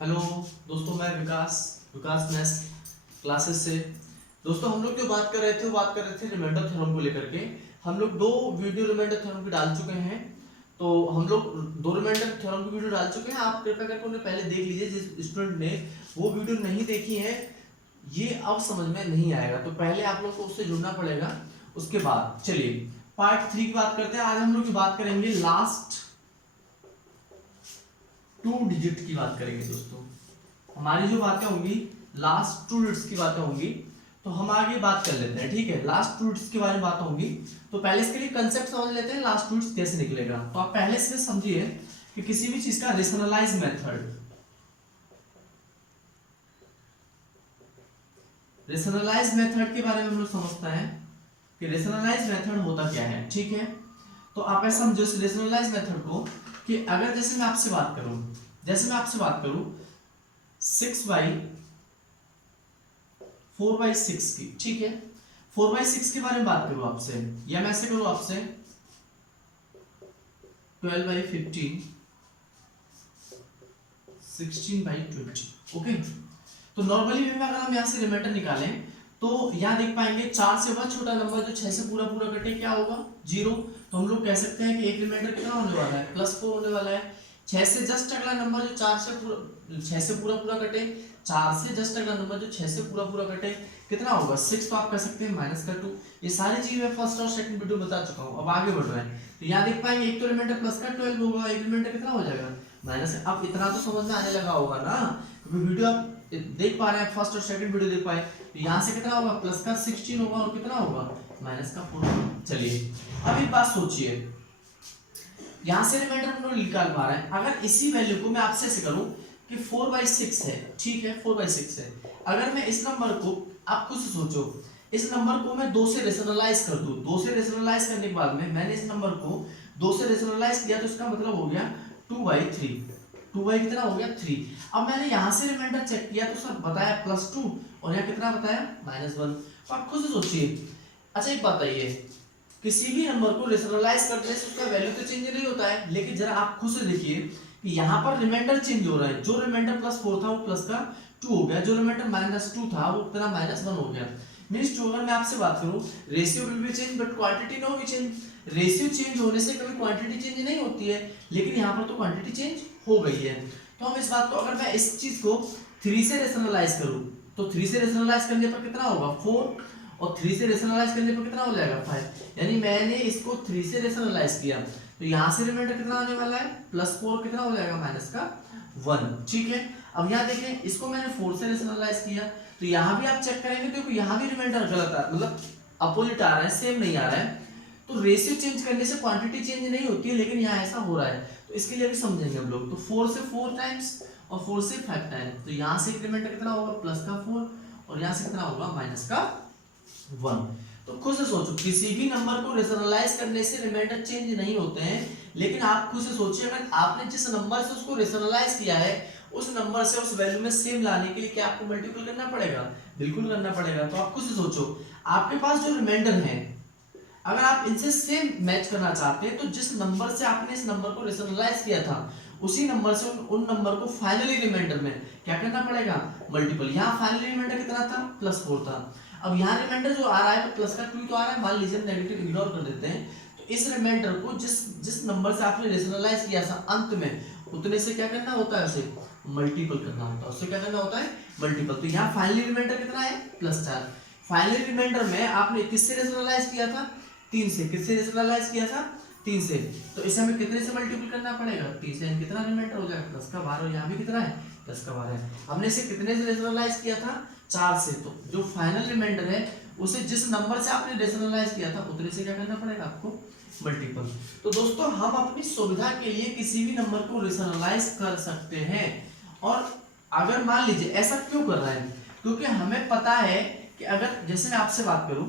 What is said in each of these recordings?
Hello दोस्तों, मैं विकास maths classes से। दोस्तों हम लोग जो बात कर रहे थे वो बात कर रहे थे रिमाइंडर थ्योरम को लेकर के। हम लोग दो वीडियो रिमाइंडर थ्योरम की डाल चुके हैं। तो हम लोग दो रिमाइंडर थ्योरम की वीडियो डाल चुके हैं। आप कृपया करके उन्हें पहले देख लीजिए। जिस स्टूडेंट ने वो वीडियो नहीं देखी है, ये अब समझ में नहीं आएगा, तो पहले आप लोग को उससे जुड़ना पड़ेगा। उसके बाद चलिए पार्ट 3 की बात करते हैं। आज हम लोग की बात करेंगे लास्ट 2 डिजिट की बात करेंगे। दोस्तों हमारी जो बातें होंगी लास्ट 2 डिजिट्स की बातें होंगी, तो हम आगे बात कर लेते हैं। ठीक है, लास्ट 2 डिजिट्स के बारे में बात होंगी। तो पहले इसके लिए कंसेप्ट समझ लेते हैं, लास्ट 2 डिजिट्स कैसे निकलेगा। तो आप पहले से समझिए कि किसी भी चीज का रेशनलाइज मेथड, रेशनलाइज मेथड के बारे में हम लोग समझते हैं कि रेशनलाइज मेथड होता क्या है। ठीक है, तो आप ऐसा समझो इस रेशनलाइज मेथड को कि अगर जैसे मैं आपसे बात करूं 6/4/6 की, ठीक है, 4/6 के बारे में बात करूं आपसे, या मैं ऐसे करूं आपसे 12/15 16/20। ओके, तो नॉर्मली वे में अगर हम यहाँ से रिमाइंडर निकालें तो यहाँ देख पाएंगे 4 से बड़ा छोटा नंबर जो 6 से पूरा पूरा कटे क्या होगा, 0। तो हम लोग कह सकते हैं कि एक रिमाइंडर कितना होने वाला है, +4 होने वाला है। 6 से जस्ट अगला नंबर जो 6 से पूरा पूरा कटे, 4 से जस्ट अगला नंबर जो 6 से पूरा पूरा कटे कितना होगा, 6। तो आप कह सकते हैं -2। ये सारी चीज मैं फर्स्ट और सेकंड वीडियो बता चुका हूँ। अब आगे बढ़ रहे हैं तो यहाँ देख पाएंगे एक तो रिमाइंडर +12 होगा, एक रिमाइंडर कितना हो जाएगा माइनस। अब इतना तो समझ में आने लगा होगा ना, क्योंकि वीडियो आप देख पा रहे हैं, फर्स्ट और सेकंड वीडियो देख पाए। तो यहाँ से कितना होगा, +16 होगा और कितना होगा -4। चलिए अब एक बात सोचिए, यहाँ से रिमाइंडर हम लोग निकाल पा रहे हैं। अगर इसी वैल्यू को मैं आपसे ऐसे करूं कि 4/6 है, ठीक है, 4/6 है। अगर मैं इस नंबर को, आप खुद से सोचो, इस नंबर को मैं 2 से रेशनलाइज कर दूं, 2 से रेशनलाइज करने के बाद में मैंने इस नंबर को 2 से रेशनलाइज किया, तो इसका मतलब हो गया 2/3। 2 कितना हो गया 3। अब मैंने यहाँ से रिमाइंडर चेक किया तो सर बताया +2 और यहाँ कितना बताया -1। तो आप खुद से सोचिए। अच्छा एक बात बताइए, किसी भी नंबर को रेशनलाइज करने से उसका वैल्यू तो चेंज नहीं होता है, लेकिन जरा आप खुद से देखिए कि यहाँ पर रिमाइंडर चेंज हो रहा है। जो रिमाइंडर +4 था वो +2 हो गया, जो रिमाइंडर -2 था वो कितना -1 हो गया। मींस टू, अगर मैं आपसे बात करूं, ratio will be change but quantity no be change. Ratio change होने से कभी क्वांटिटी चेंज नहीं होती है, लेकिन यहाँ पर तो क्वांटिटी चेंज हो गई है। तो हम इस बात को, अगर मैं इस चीज को 3 से रेशनलाइज करूं तो 3 से रेशनलाइज करने पर कितना होगा 4, और 3 से रेशनलाइज करने पर कितना हो जाएगा 5। यानी मैंने इसको 3 से रेशनलाइज किया, तो यहाँ से रिमाइंडर कितना आने वाला है +4, कितना हो जाएगा -1। ठीक है, अब यहाँ देखें, इसको मैंने 4 से रेशनलाइज किया, तो यहाँ भी आप चेक करेंगे तो यहाँ भी रिमाइंडर गलत है, मतलब अपोजिट आ रहा है, सेम नहीं आ रहा है। तो रेशियो चेंज करने से क्वांटिटी चेंज नहीं होती है, लेकिन यहाँ ऐसा हो रहा है। तो इसके लिए भी समझेंगे हम लोग। तो 4 से 4 टाइम्स और 4 से 5 टाइम्स, तो यहाँ से रिमाइंडर कितना होगा +4 और यहाँ से कितना होगा -1। तो खुद से सोचो, किसी भी नंबर को रेशनलाइज करने से रिमाइंडर चेंज नहीं होते हैं, लेकिन आप खुद से सोचिए, अगर आपने जिस नंबर से उसको रेशनलाइज किया है उस नंबर से उस वैल्यू में सेम लाने के लिए क्या आपको मल्टीपल करना पड़ेगा, बिल्कुल करना पड़ेगा। तो आप खुद से सोचो, आपके पास जो रिमाइंडर है, अगर आप इनसे सेम मैच करना चाहते हैं तो जिस नंबर से आपने इस नंबर को रेशनलाइज किया था उसी नंबर से उन नंबर को फाइनली रिमाइंडर में क्या करना पड़ेगा, मल्टीपल। यहाँ फाइनली रिमाइंडर कितना था +4 था। अब यहाँ रिमाइंडर जो आ रहा है तो +2 तो आ रहा है, मान लीजिए नेगेटिव इग्नोर कर देते हैं। तो इस रिमाइंडर को जिस नंबर से आपने रेशनलाइज किया था अंत में, उतने से क्या करना होता है, उसे मल्टीपल करना होता है, उससे क्या करना होता है मल्टीपल। तो यहाँ फाइनली रिमाइंडर कितना है +4। फाइनली रिमाइंडर में आपने किससे रेशनलाइज किया था, 3 से। किससे रेशनलाइज किया था, 3 से। तो इसे हमें कितने से मल्टीपल करना पड़ेगा, 3 से। कितना रिमाइंडर हो जाएगा +12, यहाँ भी कितना है +12 है। हमने इसे कितने से रेशनलाइज किया था, 4 से। तो जो फाइनल रिमाइंडर है उसे जिस नंबर से आपने रेशनलाइज किया था उतने से क्या करना पड़ेगा आपको, मल्टीपल। तो दोस्तों हम अपनी सुविधा के लिए किसी भी नंबर को रेशनलाइज कर सकते हैं। और अगर मान लीजिए, ऐसा क्यों कर रहे हैं, क्योंकि हमें पता है कि अगर जैसे मैं आपसे बात करूं,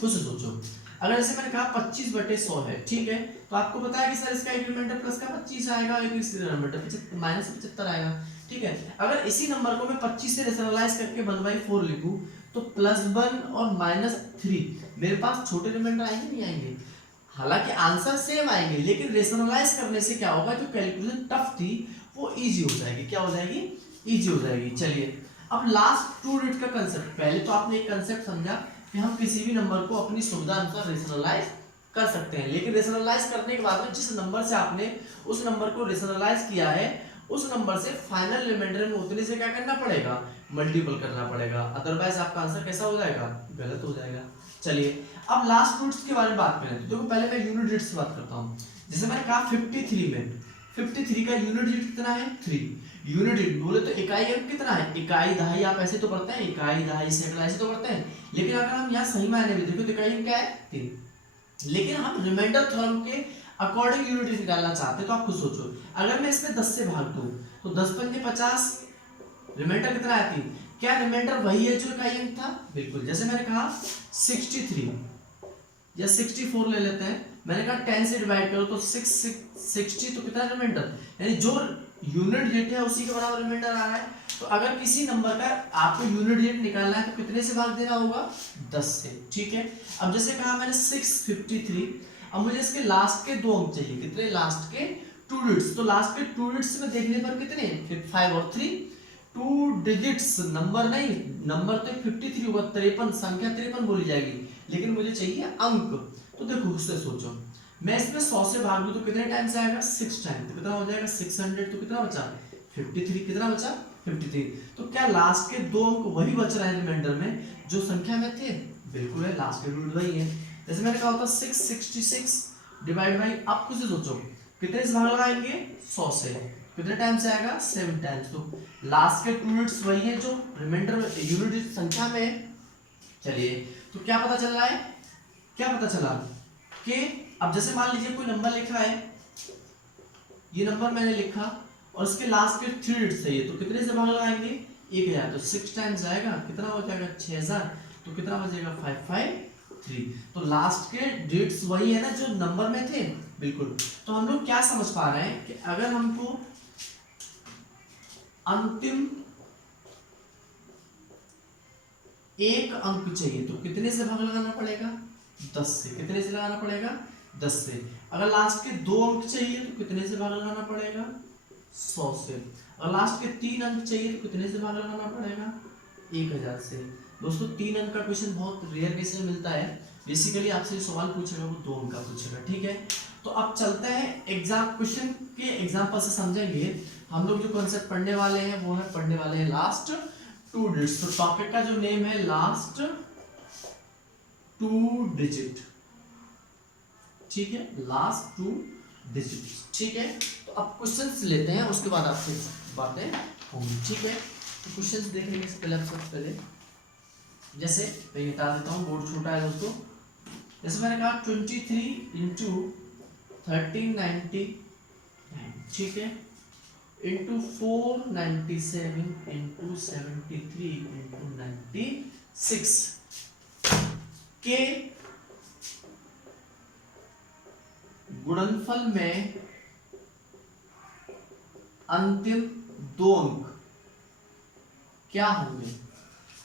खुद से सोचो, अगर जैसे मैंने कहा 25/100 है, ठीक है, तो आपको पता है कि सर इसका एक रिमाइंडर प्लस का 25 आएगा, एक रिमाइंडर -75 आएगा। ठीक है, अगर इसी नंबर को मैं 25 से रेशनलाइज करके 1/4 लिखूं तो +1 और -3 मेरे पास छोटे रिमाइंडर आएंगे नहीं आएंगे, हालांकि आंसर सेम आएंगे, लेकिन रेशनलाइज करने से क्या होगा, जो कैलकुलेशन टफ थी वो इजी हो जाएगी। क्या हो जाएगी? इजी हो जाएगी। चलिए अब लास्ट टू डिजिट का कंसेप्ट, पहले तो आपने एक कंसेप्ट समझा कि हम किसी भी नंबर को अपनी सुविधा अनुसार रेशनलाइज कर सकते हैं, लेकिन रेशनलाइज करने के बाद में जिस नंबर से आपने उस नंबर को रेशनलाइज किया है उस नंबर से फाइनल रिमाइंडर में उतने से क्या करना पड़ेगा? मल्टीपल करना पड़ेगा, अदरवाइज आपका आंसर कैसा हो जाएगा? गलत हो जाएगा। चलिए अब लास्ट रूट्स के बारे में बात करें तो देखो पहले मैं यूनिट डिजिट से बात करता हूँ। जैसे मैंने कहा 53 में 53 का यूनिट डिजिट कितना है? 3। यूनिट डिजिट बोले तो इकाई अंक कितना है? इकाई दहाई आप ऐसे तो पढ़ते हैं, इकाई दहाई सैकड़ा ऐसे तो पढ़ते हैं, लेकिन अगर हम यहाँ सही मायने में देखो तो इकाई अंक क्या है? 3। लेकिन हम रिमाइंडर थ्योरम के अकॉर्डिंग यूनिट डिजिट निकालना चाहते हैं तो आप खुद सोचो, अगर मैं इसमें 10 से भाग दूं तो 10 पंजे 50, रिमाइंडर कितना है? 3। क्या रिमाइंडर वही है जो इकाई अंक था? बिल्कुल। जैसे मैंने कहा 63 या 64 ले लेते हैं, मैंने कहा 10 से डिवाइड करो तो 60 तो कितना रिमाइंडर, यानी जो यूनिट डिजिट है उसी के बराबर रिमाइंडर आ रहा है। तो अगर किसी नंबर का आपको यूनिट डिजिट निकालना है तो कितने से भाग देना होगा? 10 से। ठीक है। अब जैसे कहा मैंने 653, अब मुझे इसके लास्ट के 2 अंक चाहिए। कितने? लास्ट के 2 डिजिट्स। तो लास्ट के 2 डिजिट्स में देखने पर कितने? फिर 5 और 3 2 डिजिट्स, नंबर नहीं, नंबर तो 53 होगा, 53 संख्या 53 बोली जाएगी, लेकिन मुझे चाहिए अंक। तो देखो उससे सोचो, मैं इसमें 100 से भाग दूं तो कितने टाइम्स आएगा? 6 टाइम। तो कितना हो जाएगा? 600। तो कितना बचा? 53। कितना बचा? 53। तो क्या लास्ट के 2 अंक वही बच रहा है रिमाइंडर में जो संख्या में थे? बिल्कुल है, लास्ट के रूट वही है। जैसे मैंने कहा था 666 डिवाइड बाई, आप खुद से सोचो कितने से भाग लगाएंगे? 100 से। कितने टाइम से आएगा? 7 टाइम्स। तो लास्ट के 2 यूनिट्स वही है जो रिमाइंडर यूनिट संख्या में है। चलिए तो क्या पता चल रहा है? क्या पता चला कि अब जैसे मान लीजिए कोई नंबर लिखा है, ये नंबर मैंने लिखा और इसके लास्ट के 3 डिजिट्स चाहिए, तो कितने से भाग लगाएंगे? 1000। तो 6 टाइम्स आएगा, कितना हो जाएगा? 6000। तो कितना बचेगा? 553। तो लास्ट के डिजिट्स वही है ना जो नंबर में थे? बिल्कुल। तो हम लोग क्या समझ पा रहे हैं कि अगर हमको अंतिम एक अंक चाहिए तो कितने से भाग लगाना पड़ेगा? 10 से। कितने से लगाना पड़ेगा? 10 से। अगर लास्ट के 2 अंक चाहिए तो कितने से भाग लगाना पड़ेगा? 100 से। और लास्ट के 3 अंक चाहिए तो कितने से भाग लगाना पड़ेगा? 1000 से। दोस्तों 3 अंक का क्वेश्चन बहुत रेयर केस में मिलता है, बेसिकली आपसे जो सवाल पूछेगा वो 2 अंक का पूछेगा। ठीक है, तो अब चलते हैं एग्जाम क्वेश्चन के एग्जाम्पल से समझेंगे। हम लोग जो कॉन्सेप्ट पढ़ने वाले हैं वो है पढ़ने वाले हैं लास्ट 2 डिजिट। तो टॉपिक का जो नेम है लास्ट 2 डिजिट। ठीक है, लास्ट 2 डिजिट। ठीक है, तो अब क्वेश्चंस लेते हैं, उसके बाद आपसे बातें होंगी। ठीक है, तो क्वेश्चंस देखने से पहले सबसे पहले जैसे मैं बता देता हूँ, बोर्ड छोटा है दोस्तों। जैसे मैंने कहा 23 इंटू 1399, ठीक है, इंटू 497 इंटू 73 इंटू 96 के गुणनफल में अंतिम 2 अंक क्या होंगे?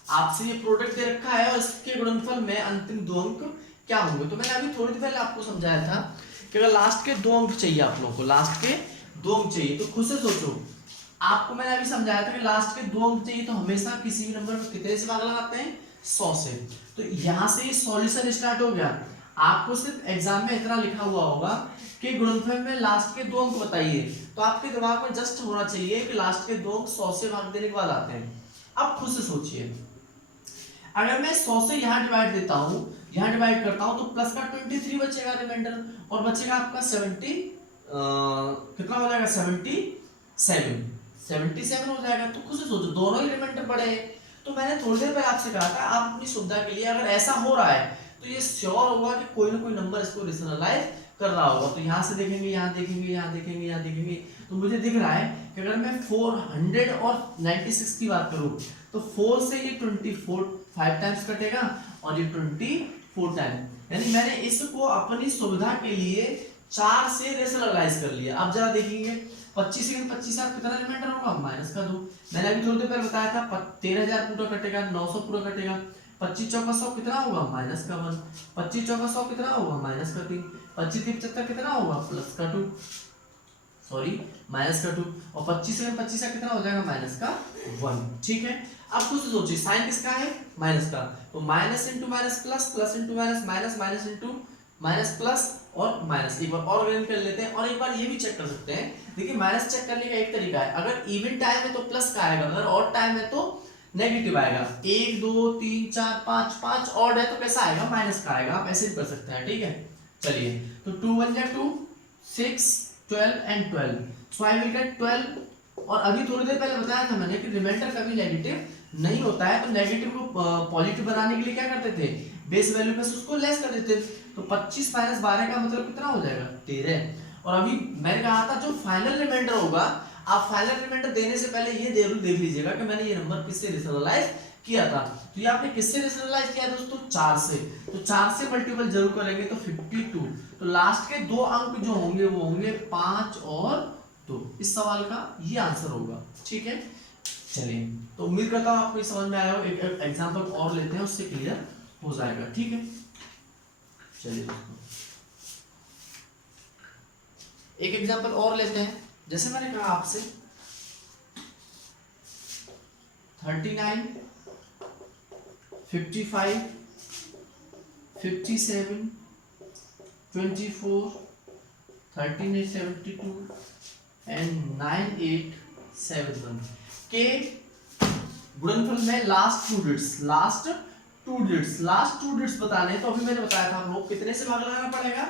आपसे ये प्रोडक्ट दे रखा है और इसके गुणनफल में अंतिम 2 अंक क्या होंगे। तो मैंने अभी थोड़ी देर पहले आपको समझाया था कि अगर लास्ट के 2 अंक चाहिए, आप लोगों को लास्ट के 2 अंक चाहिए, तो खुद से सोचो। आपको मैंने अभी समझाया था कि लास्ट के 2 अंक चाहिए तो हमेशा किसी भी नंबर में कितने से भाग लगाते हैं? 100 से। तो यहाँ से सॉल्यूशन स्टार्ट हो गया। आपको सिर्फ एग्जाम में इतना लिखा हुआ होगा कि गुणनफल में लास्ट के 2 अंक बताइए, तो आपके दिमाग में जस्ट होना चाहिए कि लास्ट के 2 अंक 100 से भाग देने के बाद आते हैं। अब खुद से सोचिए, अगर मैं 100 से यहाँ डिवाइड देता हूँ, यहाँ डिवाइड करता हूँ, तो प्लस का 23 बचेगा रिमाइंडर, और बचेगा आपका 70 कितना हो जाएगा? 77 हो जाएगा। तो खुद से सोचो, दोनों ही रिमाइंडर बड़े हैं। तो मैंने थोड़ी देर पहले आपसे कहा था, आप अपनी सुविधा के लिए अगर ऐसा हो रहा है तो ये श्योर होगा कि कोई ना कोई नंबर इसको रेशनलाइज कर रहा होगा। तो यहाँ से देखेंगे, यहाँ देखेंगे, यहाँ देखेंगे, यहाँ देखेंगे, तो मुझे दिख रहा है कि अगर मैं 400 और 96 की बात करूँ तो 4 से ये 24 5 टाइम्स कटेगा और ये 24 टाइम, यानी मैंने इसको अपनी सुविधा के लिए 4 से रेशनलाइज कर लिया। अब जरा देखेंगे 25 से 25 आप कितना रिमाइंडर होगा? माइनस का 2। मैंने अभी थोड़ी देर पहले बताया था 13000 पूरा कटेगा, 900 पूरा कटेगा, 25 चौका 100 कितना होगा? माइनस का 1। 25 चौका 100 कितना होगा? माइनस का 3। 25 3 75 कितना होगा? प्लस का 2। सॉरी माइनस का 2, और 25 में 25 का कितना हो जाएगा माइनस का 1। ठीक है, अब कुछ सोचिए साइन किसका है माइनस का, तो minus into minus plus, plus into minus minus, minus into minus plus और माइनस। एक बार और अरेंज कर लेते हैं और एक बार ये भी चेक कर सकते हैं। देखिए माइनस चेक करने का एक तरीका है, अगर इवन टाइम है तो प्लस का आएगा, अगर ऑड टाइम है तो नेगेटिव आएगा। 1 2 3 4 5, 5 ऑड है तो कैसा आएगा माइनस का आएगा, आप ऐसे भी कर सकते हैं। ठीक है, चलिए तो 2 1 जा 2 6 12 and 12, so I will get 12। और अभी थोड़ी देर पहले बताया था मैंने कि रिमाइंडर कभी नेगेटिव नहीं होता है, तो नेगेटिव को पॉजिटिव बनाने के लिए क्या करते थे, बेस वैल्यू में से उसको लेस कर देते। तो 25 माइनस 12 का मतलब कितना हो जाएगा 13। और अभी मैंने कहा था जो फाइनल रिमाइंडर होगा, आप फाइनल रिमाइंडर देने से पहले ये जरूर देख लीजिएगा कि मैंने ये नंबर किससे रेशनलाइज किया था। तो ये आपने किससे रेशनलाइज किया दोस्तों, 4 से। तो 4 से मल्टीपल जरूर करेंगे तो 52। तो लास्ट के दो अंक जो होंगे वो होंगे 5 और 2। इस सवाल का ये आंसर होगा। ठीक है, चलिए तो उम्मीद करता हूँ आपको समझ में आया हो। एक एग्जांपल और लेते हैं, उससे क्लियर हो जाएगा। ठीक है, चलिए दोस्तों एक एग्जांपल और लेते हैं। जैसे मैंने कहा आपसे 39 55 57 24 13 72 एंड 9 8 7 1 के गुणनफल में लास्ट टू डिजिट्स बताने हैं। तो अभी मैंने बताया था हम लोग कितने से भाग लगाना पड़ेगा,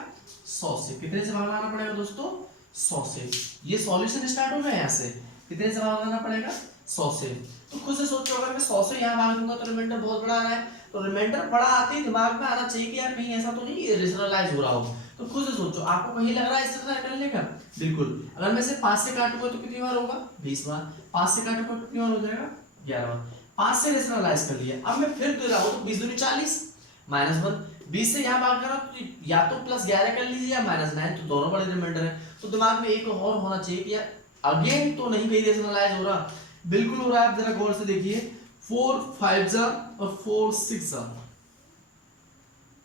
100 से। कितने से भाग लगाना पड़ेगा दोस्तों, 100 से। ये सॉल्यूशन स्टार्ट हो गया यहाँ से, कितने से भाग लगाना पड़ेगा, 100 से। तो खुद से सोचो अगर मैं 100 से यहाँ भाग दूंगा तो रिमाइंडर बहुत बड़ा आ रहा है, तो रिमाइंडर बड़ा आते ही दिमाग में आना चाहिए कि यार कहीं ऐसा तो नहीं कि रेशनलाइज हो रहा हो। तो खुद से सोचो, आपको कहीं लग रहा है इस तरह करने का, बिल्कुल। अगर मैं से 5 से काटूंगा तो कितनी बार होगा, 20 बार। 5 से काटूंगा तो कितनी बार हो जाएगा, 11 बार। 5 से रेशनलाइज कर लिया। अब मैं फिर दे रहा हूँ तो 20 दूनी 40 माइनस 1। 20 से यहाँ भाग करा तो या तो प्लस 11 कर लीजिए या माइनस 9, तो दोनों बड़े रिमाइंडर है। तो दिमाग में एक और होना चाहिए कि यार अगेन तो नहीं कहीं रेशनलाइज हो रहा, बिल्कुल हो रहा है। आप जरा गौर से देखिए, 4 5 जा और 4 6 जा,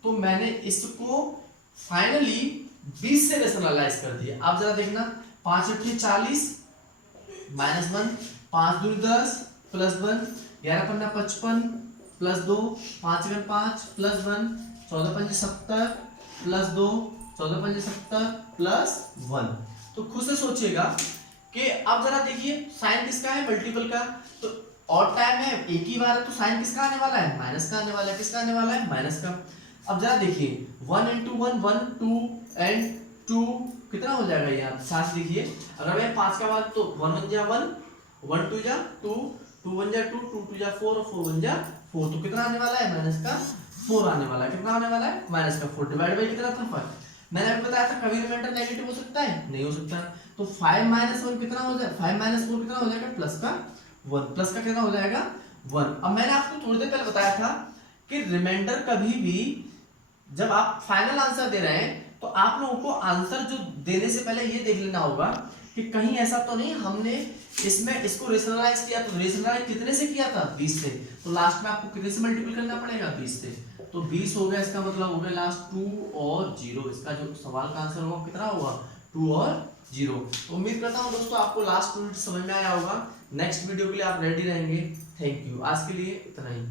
तो मैंने इसको फाइनली 20 से रेशनलाइज कर दिया। आप जरा देखना, 5 8 40 minus 1, 5 2 10 plus 1, 11 5 55 plus 2, 5 5 plus 1, 14 5 70 plus 2, 14 5 70 plus 1। तो खुद से सोचिएगा कि अब जरा देखिए साइन किसका है, मल्टीपल का। तो ऑड टाइम है, एक ही बार है, तो साइन किसका आने वाला है, माइनस का आने वाला है। किसका आने वाला है, माइनस का। अब जरा देखिए 1 into 1 1 2 एंड 2 कितना हो जाएगा यहाँ, 7। देखिए अगर मैं 5 का बाद तो 1 1 जा 1, 1 2 जा 2, 2 1 जा 2, 2 2 जा 4 और 4 1 जा 4। तो कितना आने वाला है, माइनस का 4 आने वाला है। कितना आने वाला है, माइनस का 4 डिवाइड बाई कितना था 5। मैंने अभी बताया था कभी रिमाइंडर नेगेटिव हो सकता है, नहीं हो सकता। तो 5 - 1 कितना हो जाएगा, 5 - 4 कितना हो जाएगा, प्लस का 1। प्लस का कितना हो जाएगा 1। अब मैंने आपको थोड़ी देर पहले बताया था कि रिमाइंडर कभी भी जब आप फाइनल आंसर दे रहे हैं तो आप लोगों को आंसर जो देने से पहले ये देख लेना होगा कि कहीं ऐसा तो नहीं हमने इसमें इसको रेशनलाइज किया। तो रेशनलाइज कितने से किया था, 20 से। तो लास्ट में आपको कितने से मल्टीपल करना पड़ेगा, 20 से। तो 20 हो गया, इसका मतलब हो गया लास्ट 2 और 0। इसका जो सवाल का आंसर होगा कितना होगा, 2 और 0। तो उम्मीद करता हूँ दोस्तों आपको लास्ट मिनट समझ में आया होगा। नेक्स्ट वीडियो के लिए आप रेडी रहेंगे। थैंक यू, आज के लिए इतना ही।